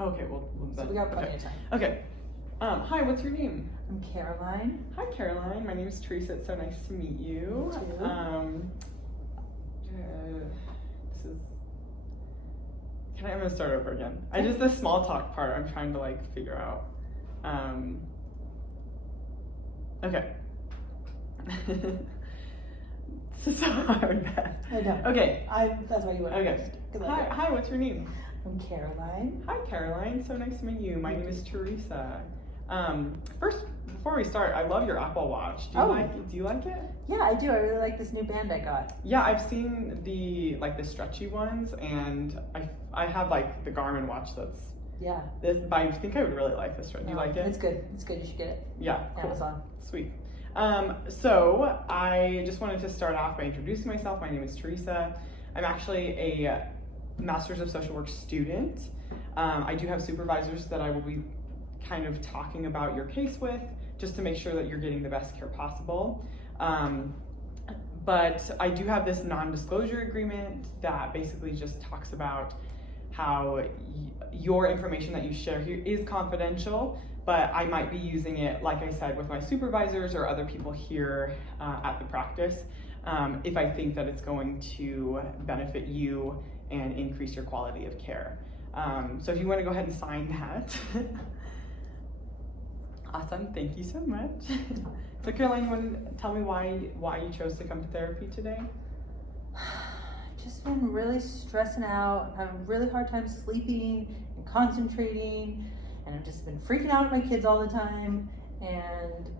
Okay, So we got plenty of time. Okay. Hi, what's your name? I'm Caroline. Hi, Caroline. My name is Teresa. It's so nice to meet you. You too. I'm gonna start over again. The small talk part I'm trying to figure out. Okay. This is so hard, Beth. I know. Okay. That's why you went Okay. first. Hi, what's your name? I'm Caroline. Hi, Caroline. So nice to meet you. My name is Teresa. First, before we start, I love your Apple Watch. Do you like it? Yeah, I do. I really like this new band I got. Yeah, I've seen the stretchy ones, and I have the Garmin watch that's this. But I think I would really like this one. Do you like it? It's good. It's good. You should get it. Yeah. Cool. Amazon. Sweet. So I just wanted to start off by introducing myself. My name is Teresa. I'm actually a Master's of Social Work student. I do have supervisors that I will be kind of talking about your case with, just to make sure that you're getting the best care possible. But I do have this non-disclosure agreement that basically just talks about how your information that you share here is confidential, but I might be using it, like I said, with my supervisors or other people here at the practice, if I think that it's going to benefit you and increase your quality of care. So if you want to go ahead and sign that. Awesome, thank you so much. So Caroline, you want to tell me why you chose to come to therapy today? Just been really stressing out, having a really hard time sleeping and concentrating, and I've just been freaking out at my kids all the time, and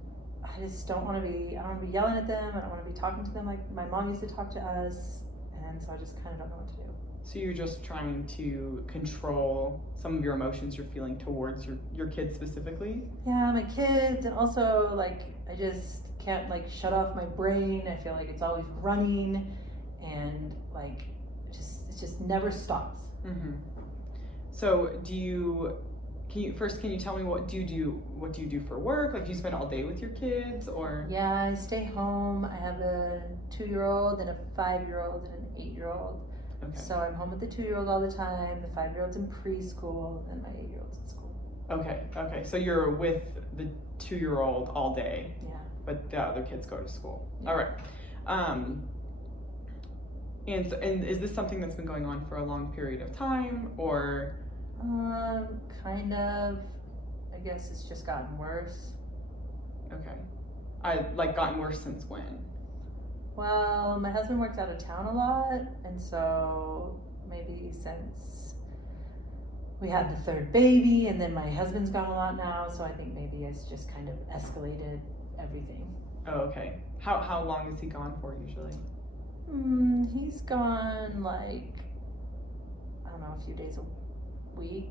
I just don't want to be yelling at them. I don't want to be talking to them like my mom used to talk to us, and so I just kind of don't know what to do. So you're just trying to control some of your emotions you're feeling towards your kids specifically? Yeah, my kids, and also I just can't shut off my brain. I feel like it's always running, and it just never stops. Mm-hmm. So can you tell me what do you do for work? Do you spend all day with your kids, or? Yeah, I stay home. I have a 2-year-old and a 5-year-old and an 8-year-old. Okay. So I'm home with the 2-year-old all the time. The 5-year-old's in preschool, and my 8-year-old's in school. Okay. So you're with the 2-year-old all day. Yeah. But the other kids go to school. Yeah. All right. And is this something that's been going on for a long period of time, or? Kind of. I guess it's just gotten worse. Okay. Gotten worse since when? Well, my husband works out of town a lot, and so maybe since we had the 3rd baby, and then my husband's gone a lot now, so I think maybe it's just kind of escalated everything. Oh, okay. How long is he gone for usually? He's gone I don't know, a few days a week,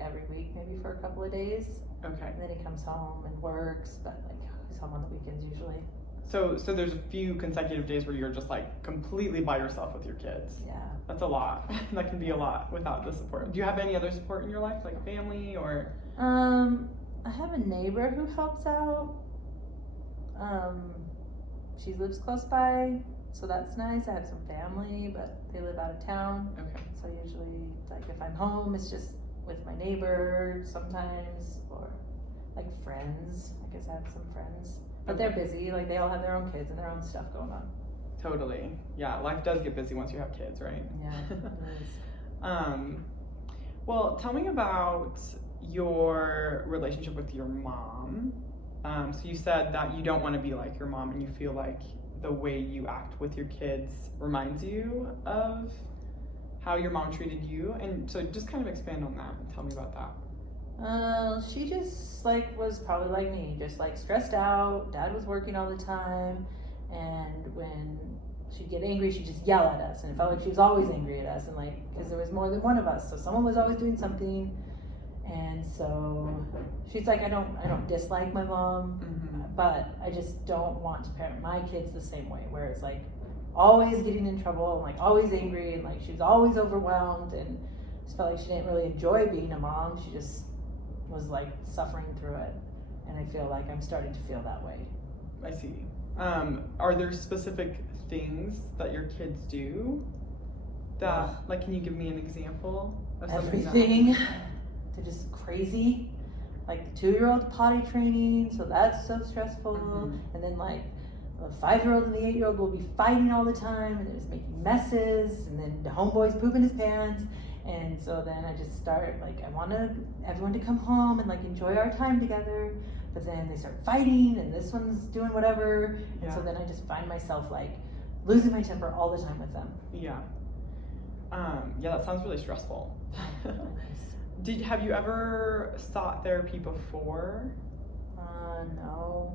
every week maybe for a couple of days. Okay. And then he comes home and works, but he's home on the weekends usually. So there's a few consecutive days where you're just completely by yourself with your kids. Yeah. That's a lot. That can be a lot without the support. Do you have any other support in your life, like family or? I have a neighbor who helps out. She lives close by, so that's nice. I have some family, but they live out of town. Okay. So usually, if I'm home, it's just with my neighbor sometimes, or friends. I guess I have some friends. But they're busy, they all have their own kids and their own stuff going on. Totally. Yeah, life does get busy once you have kids, right? Yeah, it is. Well, tell me about your relationship with your mom. So you said that you don't want to be like your mom, and you feel like the way you act with your kids reminds you of how your mom treated you. And so just kind of expand on that and tell me about that. She just was probably like me, just stressed out. Dad was working all the time, and when she'd get angry, she'd just yell at us, and it felt like she was always angry at us, and because there was more than one of us, so someone was always doing something. And so she's I don't dislike my mom, but I just don't want to parent my kids the same way, where it's always getting in trouble, and always angry, and she was always overwhelmed, and just felt like she didn't really enjoy being a mom. She just was suffering through it, and I feel like I'm starting to feel that way. I see. Are there specific things that your kids do that, can you give me an example of something? Everything. they're just crazy. Like the 2-year-old potty training, so that's so stressful. And then like the 5-year-old and the 8-year-old will be fighting all the time, and they're just making messes. And then the homeboy's pooping his pants. And so then I just start like, I want everyone to come home and like enjoy our time together. But then they start fighting, and this one's doing whatever. And so then I just find myself like losing my temper all the time with them. Yeah. Yeah, that sounds really stressful. Have you ever sought therapy before? No.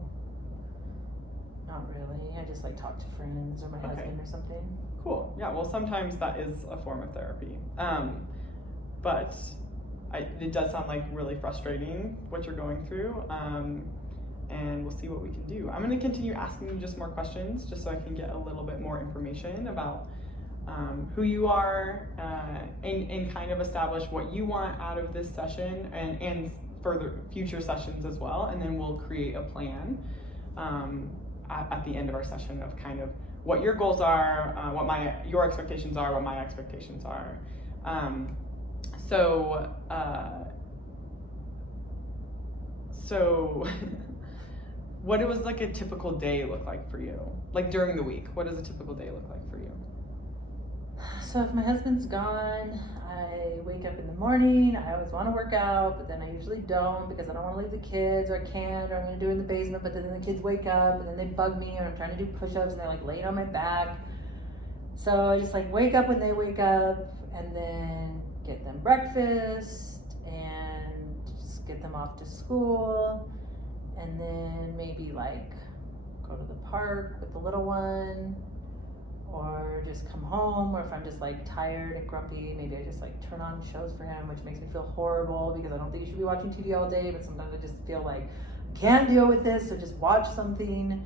Not really. I just like talk to friends or my husband or something. Cool. Yeah, well, sometimes that is a form of therapy. But it does sound like really frustrating what you're going through. And we'll see what we can do. I'm going to continue asking you just more questions just so I can get a little bit more information about who you are and kind of establish what you want out of this session and further future sessions as well. And then we'll create a plan at the end of our session of kind of what your goals are, what your expectations are, what my expectations are. So what was like a typical day look like for you? Like during the week, what does a typical day look like for you? So if my husband's gone, I wake up in the morning. I always want to work out, but then I usually don't because I don't want to leave the kids, or I can't, or I'm going to do it in the basement, but then the kids wake up and then they bug me, and I'm trying to do push-ups and they're like laying on my back. So I just like wake up when they wake up and then get them breakfast and just get them off to school, and then maybe like go to the park with the little one, or just come home, or if I'm just like tired and grumpy, maybe I just like turn on shows for him, which makes me feel horrible because I don't think you should be watching TV all day, but sometimes I just feel like I can't deal with this, so just watch something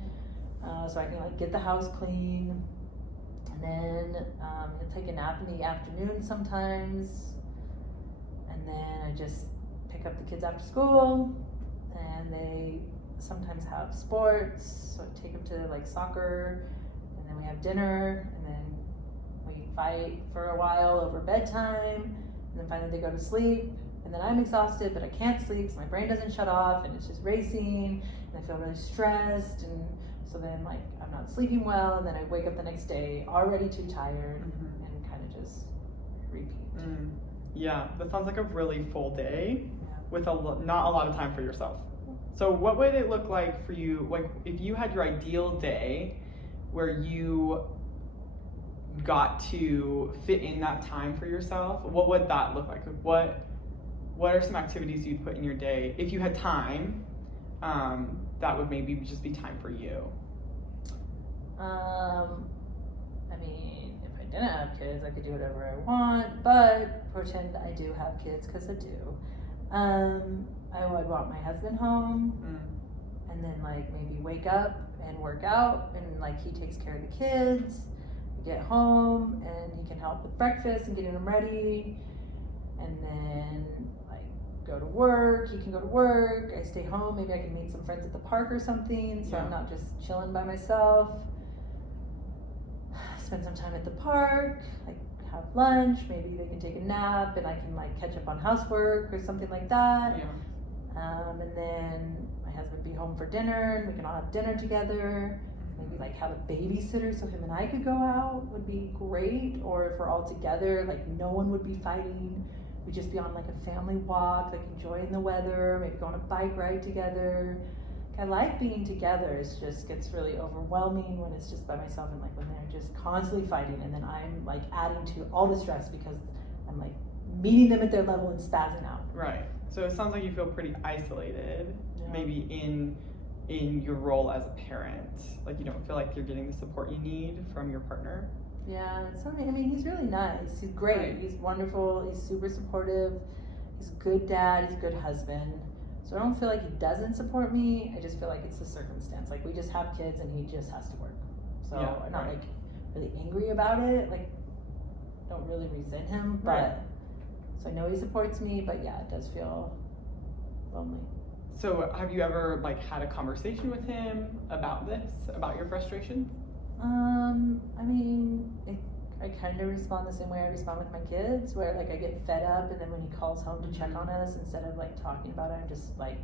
so I can like get the house clean. And then he'll take a nap in the afternoon sometimes, and then I just pick up the kids after school, and they sometimes have sports, so I take them to like soccer. And then we have dinner, and then we fight for a while over bedtime, and then finally they go to sleep, and then I'm exhausted, but I can't sleep because my brain doesn't shut off, and it's just racing, and I feel really stressed, and so then like I'm not sleeping well, and then I wake up the next day already too tired, and kind of just repeat. Yeah, that sounds like a really full day with not a lot of time for yourself. So what would it look like for you, like if you had your ideal day where you got to fit in that time for yourself? What would that look like? What are some activities you'd put in your day if you had time that would maybe just be time for you? I mean, if I didn't have kids, I could do whatever I want, but pretend I do have kids because I do. I would want my husband home, and then like maybe wake up and work out, and like he takes care of the kids. We get home and he can help with breakfast and getting them ready, and then like go to work. He can go to work. I stay home. Maybe I can meet some friends at the park or something, so I'm not just chilling by myself. Spend some time at the park, like have lunch. Maybe they can take a nap, and I can like catch up on housework or something like that. And then my husband be home for dinner, and we can all have dinner together. Maybe like have a babysitter so him and I could go out would be great. Or if we're all together, like no one would be fighting. We'd just be on like a family walk, like enjoying the weather, maybe go on a bike ride together. I like being together. It just gets really overwhelming when it's just by myself, and like when they're just constantly fighting, and then I'm like adding to all the stress because I'm like meeting them at their level and spazzing out. Right. So it sounds like you feel pretty isolated, maybe in your role as a parent. Like you don't feel like you're getting the support you need from your partner. Yeah, I mean, he's really nice. He's great. Right. He's wonderful. He's super supportive. He's a good dad. He's a good husband. So I don't feel like he doesn't support me. I just feel like it's the circumstance. Like we just have kids and he just has to work. So I'm not like really angry about it. Like don't really resent him, but so I know he supports me, but yeah, it does feel lonely. So have you ever like had a conversation with him about this, about your frustration? I mean, I kind of respond the same way I respond with my kids, where like I get fed up, and then when he calls home to check on us, instead of like talking about it, I'm just like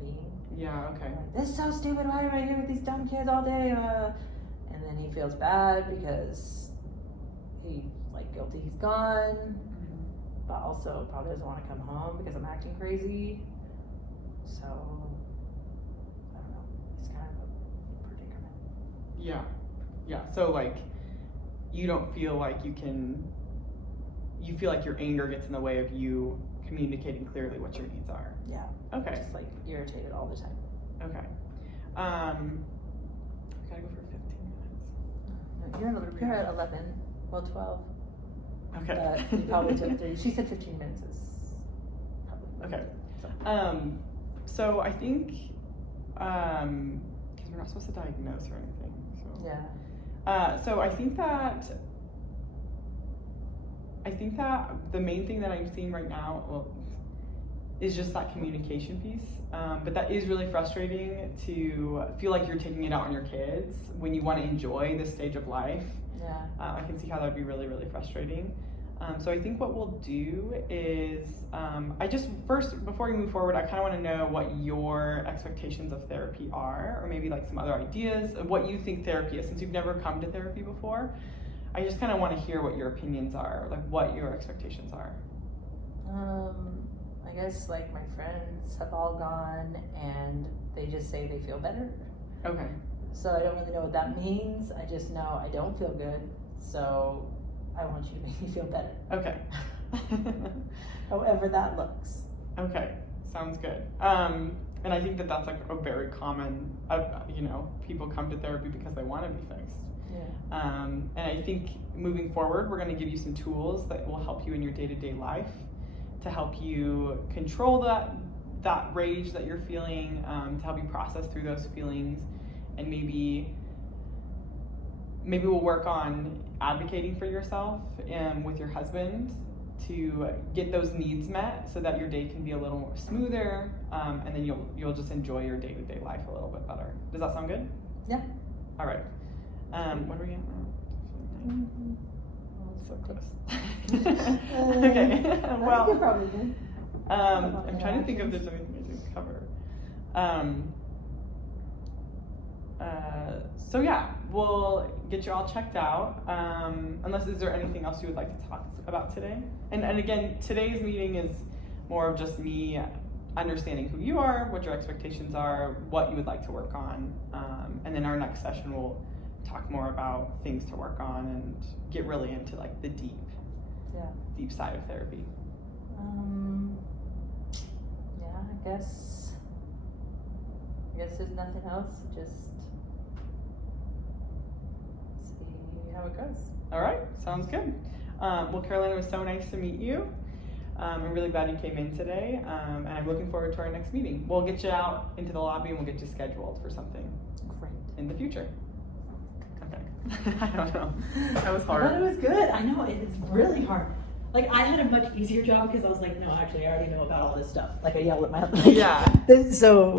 mean. Yeah, okay. Like, this is so stupid. Why am I here with these dumb kids all day? And then he feels bad because he like guilty he's gone, but also probably doesn't want to come home because I'm acting crazy. So I don't know. It's kind of a predicament. Yeah. Yeah. So like you don't feel like you feel like your anger gets in the way of you communicating clearly what your needs are. Yeah. Okay. Just like irritated all the time. Okay. We gotta go for 15 minutes. You're at 11. Well, 12. Okay. But we probably took 30. She said 15 minutes is probably. Okay. So. So I think, because we're not supposed to diagnose or anything. So. Yeah. So I think that the main thing that I'm seeing right now is just that communication piece. But that is really frustrating to feel like you're taking it out on your kids when you want to enjoy this stage of life. Yeah. I can see how that would be really, really frustrating. So I think what we'll do is, first, before we move forward, I kind of want to know what your expectations of therapy are, or maybe like some other ideas of what you think therapy is. Since you've never come to therapy before, I just kind of want to hear what your opinions are, like what your expectations are. I guess like my friends have all gone and they just say they feel better. Okay. So I don't really know what that means. I just know I don't feel good. So I want you to make me feel better. Okay. However that looks. Okay. Sounds good. And I think that that's like a very common, people come to therapy because they want to be fixed. Yeah. And I think moving forward, we're going to give you some tools that will help you in your day-to-day life to help you control that rage that you're feeling, to help you process through those feelings, and maybe we'll work on advocating for yourself with your husband to get those needs met so that your day can be a little more smoother, and then you'll just enjoy your day-to-day life a little bit better. Does that sound good? Yeah. All right. What are we at now? So close. Okay. Well, I think you're probably good. I'm trying to think if there's anything I didn't cover. So yeah, we'll get you all checked out. Is there anything else you would like to talk about today? And again, today's meeting is more of just me understanding who you are, what your expectations are, what you would like to work on, and then our next session will talk more about things to work on and get really into like the deep side of therapy. I guess there's nothing else. Just see how it goes. All right, sounds good. Well, Carolina, it was so nice to meet you. I'm really glad you came in today, and I'm looking forward to our next meeting. We'll get you out into the lobby and we'll get you scheduled for something Great. in the future. Okay. I don't know. That was hard. I thought it was good. I know, it's really hard. Like, I had a much easier job because I was like, no, actually, I already know about all this stuff. Like, I yelled at my husband. Yeah. So